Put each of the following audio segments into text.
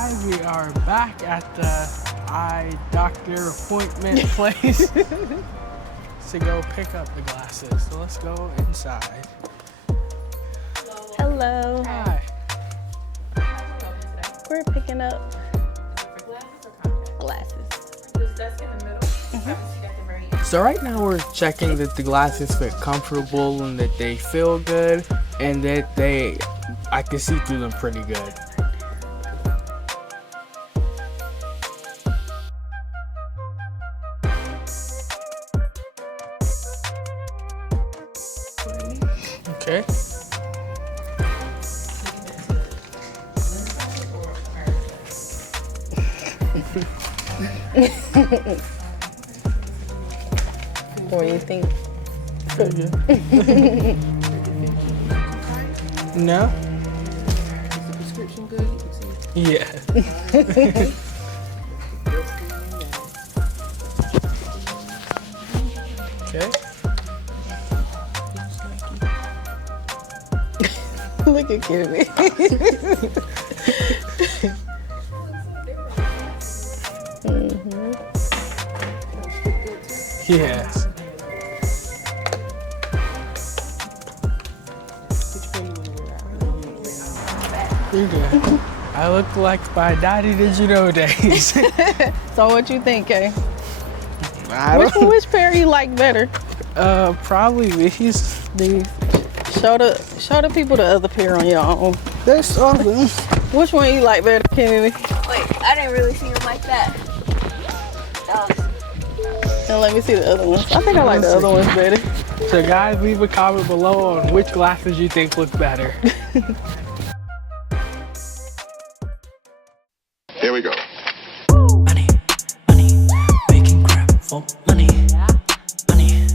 guys, we are back at the eye doctor appointment place to go pick up the glasses. So let's go inside. Hello. Hi. We're picking up glasses. So right now we're checking that the glasses fit comfortable and that they feel good and that I can see through them pretty good. Okay. What do you think? No? Is the prescription good? You can see. Yeah. Okay. Look at Caden. Yes. You're good. I look like my daddy did you know days. So what you think, Kay? I don't Which pair you like better? probably these. Show the people the other pair on your own. That's awesome. Which one you like better, Kennedy? Wait, I didn't really see him like that. And let me see the other ones. I think I like the other ones better. So guys, leave a comment below on which glasses you think look better. Here we go. Money, money, making crap for money, money.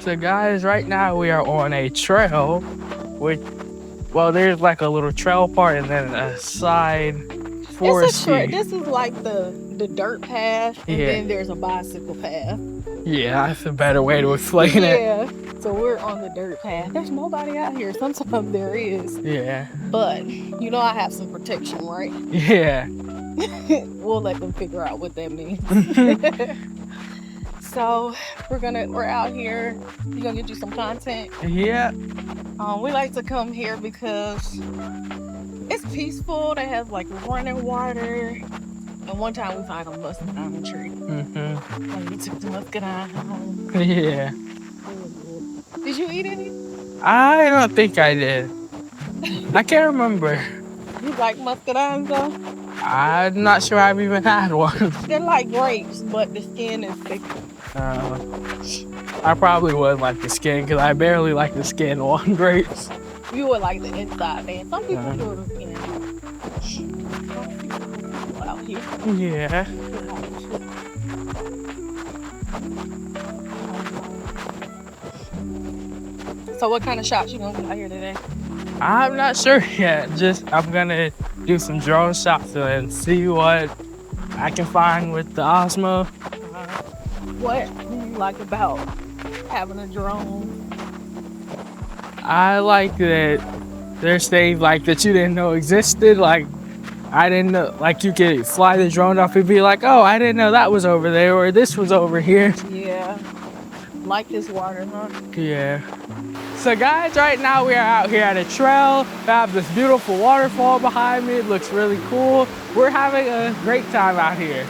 So guys, right now we are on a trail with, well, there's like a little trail part and then a side forest. This is like the dirt path, and Yeah. then there's a bicycle path. Yeah, that's a better way to explain it. Yeah. So we're on the dirt path. There's nobody out here. Sometimes there is. Yeah. But you know I have some protection, right? Yeah. We'll let them figure out what that means. So we're out here. We're gonna get you some content. Yeah. We like to come here because it's peaceful. They have like running water. And one time we found a muscadine tree. Mm-hmm. And we took the muscadine home. Yeah. Did you eat any? I don't think I did. I can't remember. You like muscadines though? I'm not sure I've even had one. They're like grapes, but the skin is thicker. I probably would like the skin because I barely like the skin on grapes. You would like the inside, man. Some people do the skin. Out here. Yeah. So what kind of shots you gonna do out here today? I'm not sure yet. I'm gonna do some drone shots and see what I can find with the Osmo. What do you like about having a drone? I like that there's things like that you didn't know existed. Like I didn't know, like you could fly the drone off and be like, oh, I didn't know that was over there or this was over here. Yeah. Like this water, huh? Yeah. So guys, right now we are out here at a trail. We have this beautiful waterfall behind me. It looks really cool. We're having a great time out here.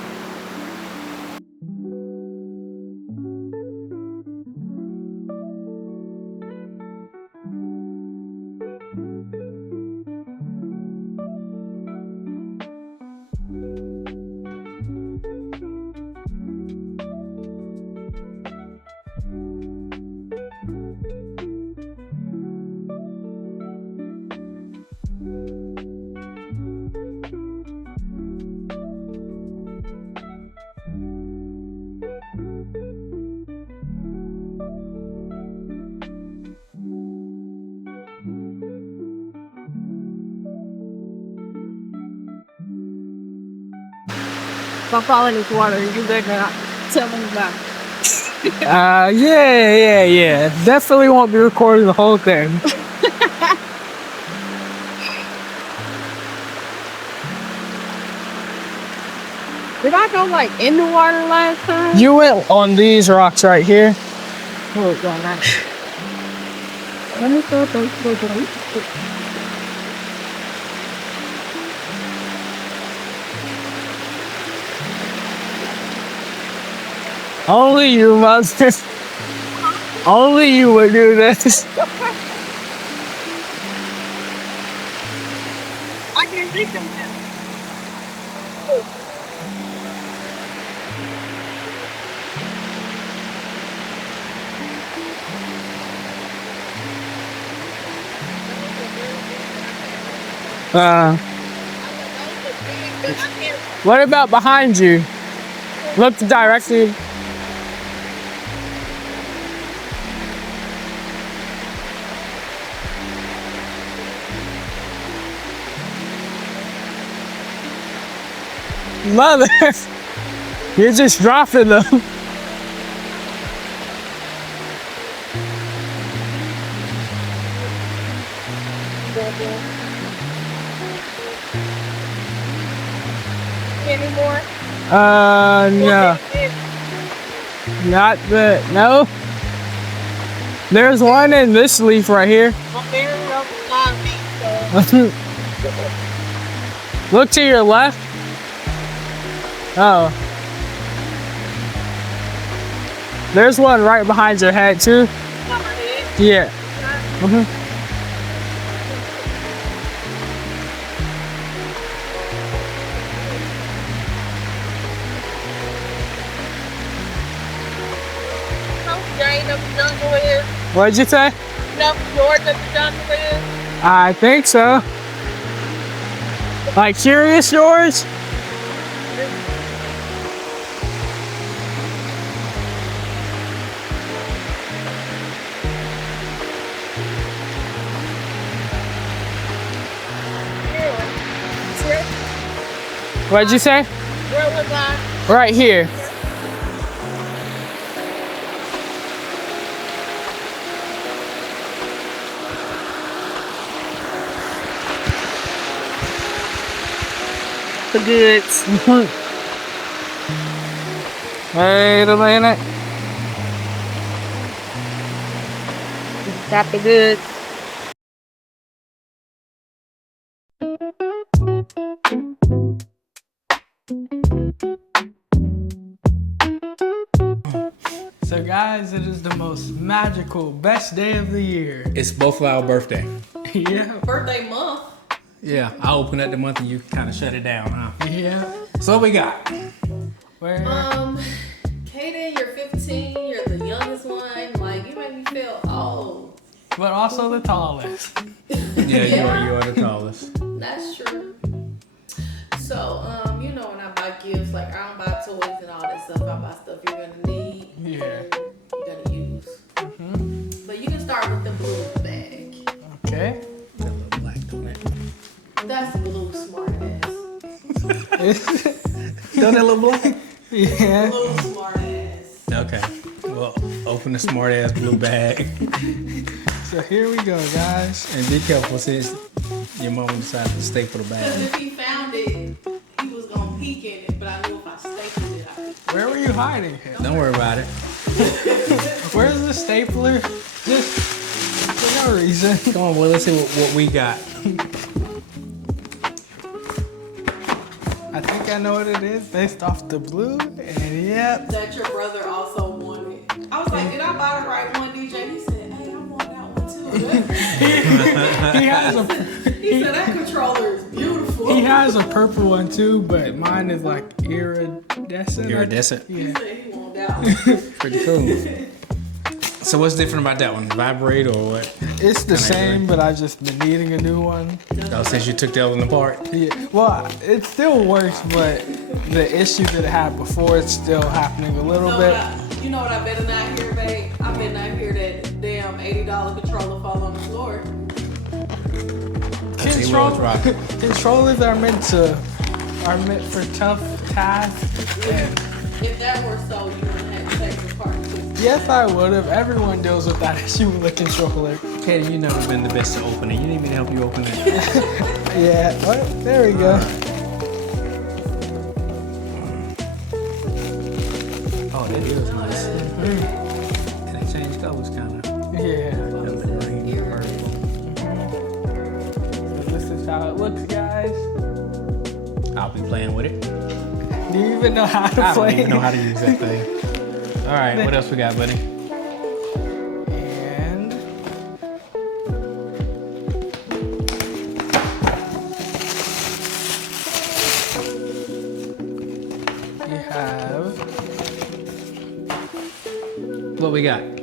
If I fall in this water, you better tell me about it. Yeah. Definitely won't be recording the whole thing. Did I go like in the water last time? You went on these rocks right here. Oh, God, nice. Let me throw those. Only you, mother. Only you would do this. I can't reach them now. What about behind you? Look directly. Mother, you're just dropping them. Anymore? No. Not the, no. There's one in this leaf right here. Look to your left. Oh. There's one right behind your head too. Yeah. What'd you say? I think so. Like Curious George? What'd you say? Where was I? Right here. The goods. Wait a minute. Got the goods. So guys, it is the most magical, best day of the year. It's both of our birthday. Yeah. Birthday month. Yeah, I open up the month and you kind of shut it down, huh? Yeah. So what we got? Where? Caden, you're 15, you're the youngest one. Like, you make me feel old. But also the tallest. Yeah, you are the tallest. That's true. So, you know, when I buy gifts, like, I don't buy toys and all that stuff. I buy stuff you're gonna need. Yeah. And you're gonna use. But you can start with the blue bag. Okay. That little black donut. That's blue, smart ass. Don't that little black? Yeah. Blue, smart ass. Okay. Well, open the smart ass blue bag. So here we go, guys. And be careful since your mama decided to staple the Because bag. if he found it, he was gonna peek in it. But I knew if I stapled it, I could. Where were you hiding it? Don't worry about it. Where's the stapler? Just for no reason. Come on, well, let's see what we got. I think I know what it is based off the blue. And yep. That your brother also wanted. I was like, did I buy the right one, DJ? He said, hey, I want that one too. He has a He said, that controller is beautiful. he has a purple one too, but mine is like iridescent. Iridescent. He Yeah. said he want that one. Pretty cool. So what's different about that one? Vibrate or what? It's the same, but I just been needing a new one. Oh, since you took that one apart? Yeah. Well, it still works, but the issue that it had before, it's still happening a little bit. You know what I better not hear, babe? I better not hear that damn $80 controller fall on the floor. Controllers are meant for tough tasks. And If that were so, you wouldn't have to take it apart. yes, I would have. Everyone deals with that issue with a controller. Kaden, you never been the best to open it. You need me to help you open it. Yeah. What? There we go. I'll be playing with it. Do you even know how to I play? don't even know how to use that thing. All right, what else we got, buddy? And you have What we got? an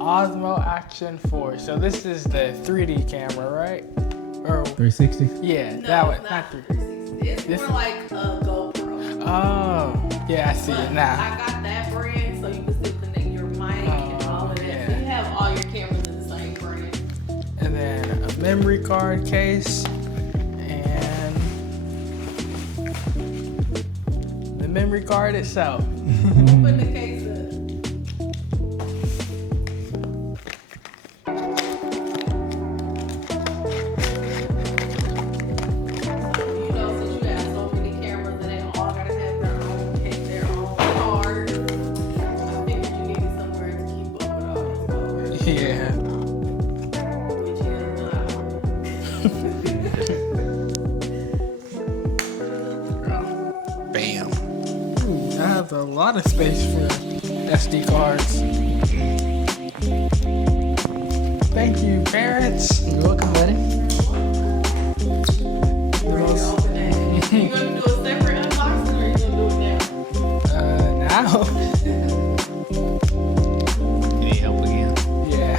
Osmo Action 4. So this is the 3D camera, right? Or 360. yeah, No, that one, it's not 3D. 360. It's This- more like a GoPro. Oh, yeah, I see But it now. I got that brand so you can still connect your mic and all of that. yeah. So you have all your cameras in the same brand. And then a memory card case and the memory card itself. Open the case up. You know, since you have so many cameras and they all gotta have their own case, their own card, I figured you needed somewhere to keep up with all this stuff. Yeah. Which is Bam. Ooh, I have a lot of space for SD cards. Thank you, parents. You're welcome, buddy. The most, open that. You gonna do a separate unboxing or you gonna do it now? now. You need help again? Yeah.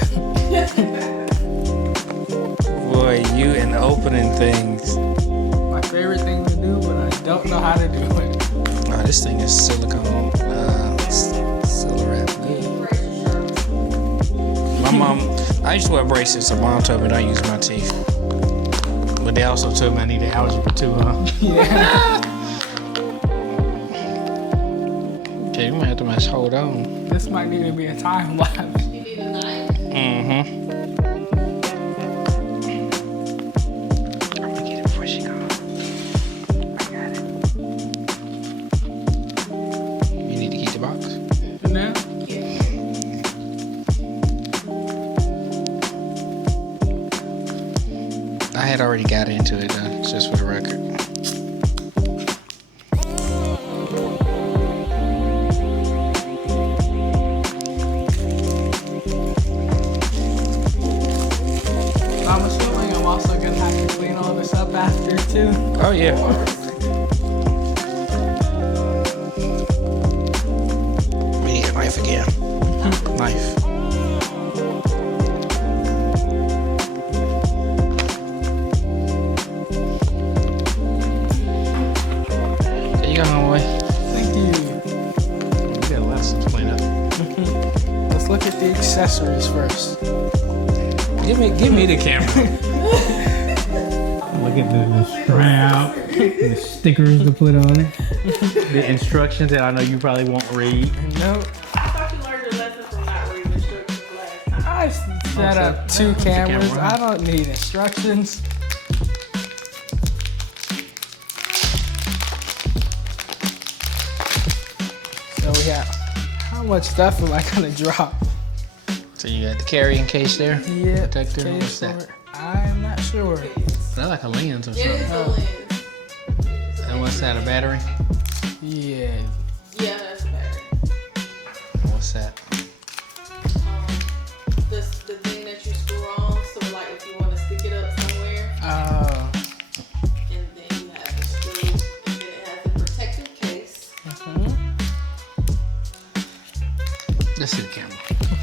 Boy, you and opening things. My favorite thing to do, but I don't know how to do it. Oh, this thing is silicone. Seal wrap. My mom, I used to wear braces, so mom told me don't use my teeth. But they also told me I needed algebra too, huh? Yeah. Okay, you might have to just hold on. This might need to be a time lapse. You need a knife? Mm-hmm. I'm gonna get it before she goes. I got it. You need to keep the box. Now? I had already got into it, just for the record. I'm assuming I'm also gonna have to clean all this up after too. Oh, yeah. We need a knife again. Knife. There you go, homeboy. Thank you. We got a lot of stuff to clean up. Let's look at the accessories first. Give me the camera. Look at the strap, the stickers to put on it, the instructions that I know you probably won't read. Nope. I thought you learned your lesson from not reading instructions last time. I set up two That's a cameras. camera. I don't need instructions. So we got, how much stuff am I gonna drop? So you got the carrying case there. Yeah. Protector. case What's that? for it. I'm not sure. That's like a lens or It something. is a lens. And what's that? A battery? Yeah. Yeah, that's a battery. What's that? The thing that you screw on, so like if you want to stick it up somewhere, Oh. and then you have the screw, and then it has a protective case. Let's see the camera.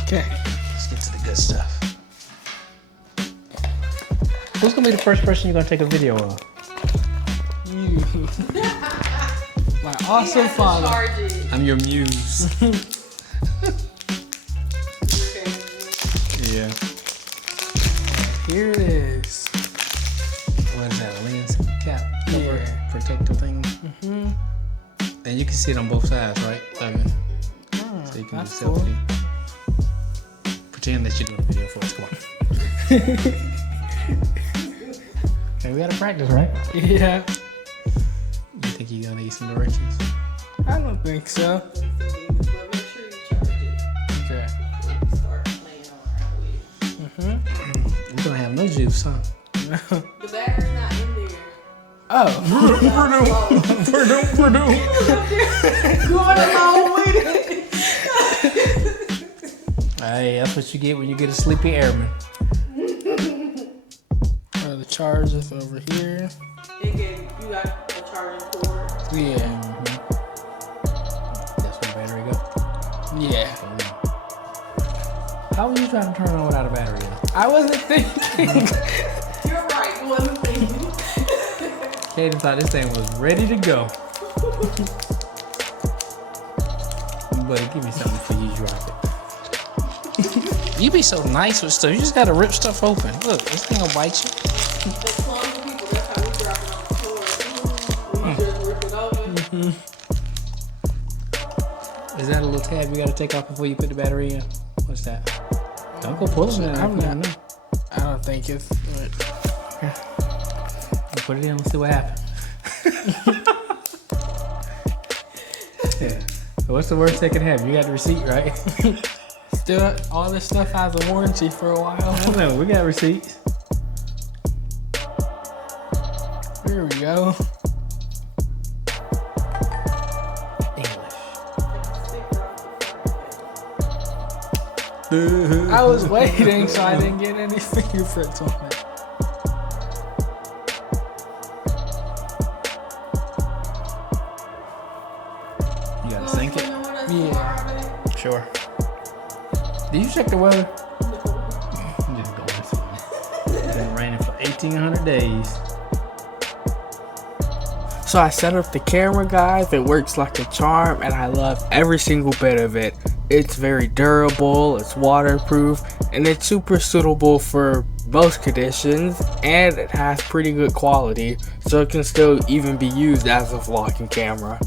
Okay. Let's get to the good stuff. Who's gonna be the first person you're gonna take a video of? You. My He awesome has to father. charge it. I'm your muse. Okay. Yeah. Here it is. What is that? A lens cap cover Yeah. protector thing? Mm-hmm. And you can see it on both sides, right? Logan? So you can that's do selfie. Pretend that you're doing a video for us. Come on. Okay, we gotta practice, right? Yeah. You think you're gonna need some directions? I don't think so. But make sure you charge it Okay. before you start playing around with it. We're gonna have no juice, huh? The battery's not in Oh. Going along with it. Hey, that's what you get when you get a sleepy airman. The charger's over here. You got a charging cord. Yeah. That's where the battery go. Yeah. How were you trying to turn on without a battery in? I wasn't thinking. You're right. You wasn't thinking. Caden thought this thing was ready to go. Buddy, give me something before you drop it. You be so nice with stuff. You just gotta rip stuff open. Look, this thing will bite you. The clumsy people, that's how we drop it on the floor. We just rip it open. Is that a little tab you gotta take off before you put the battery in? What's that? Don't go pulling it. I'm not. I don't think it's. Put it in. Let's see what happens. Yeah. So what's the worst that can happen? You got the receipt, right? Still, all this stuff has a warranty for a while. I know. We got receipts. Here we go. English. I was waiting, so I didn't get any fingerprints on it. You gotta sync it. Yeah. Sure. Did you check the weather? I'm just going this way. It's been raining for 1,800 days. So I set up the camera, guys. It works like a charm, and I love every single bit of it. It's very durable, it's waterproof, and it's super suitable for most conditions, and it has pretty good quality, so it can still even be used as a vlogging camera.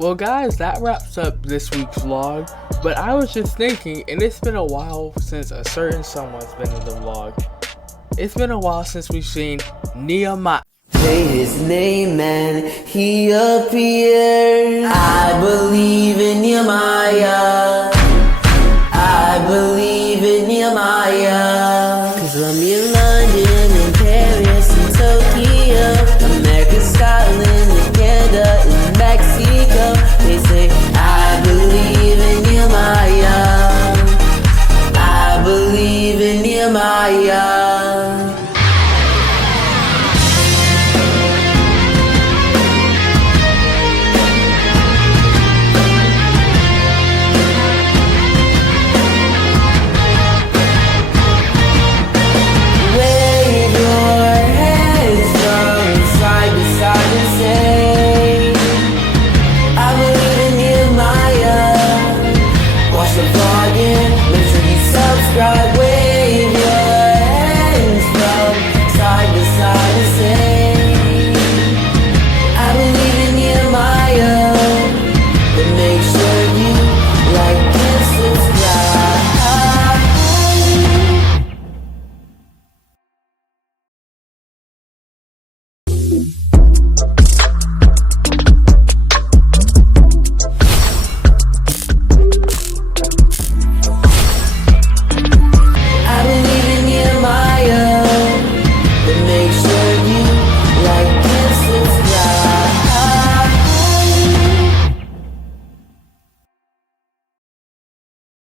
Well guys, that wraps up this week's vlog, but I was just thinking, and it's been a while since a certain someone's been in the vlog. It's been a while since we've seen Nehemiah. Say his name and he appears. I believe in Nehemiah. I believe in Nehemiah. Cause I'm in London and Paris and Tokyo, America, Scotland and Canada and Mexico. They say I believe in Nehemiah. I believe in Nehemiah.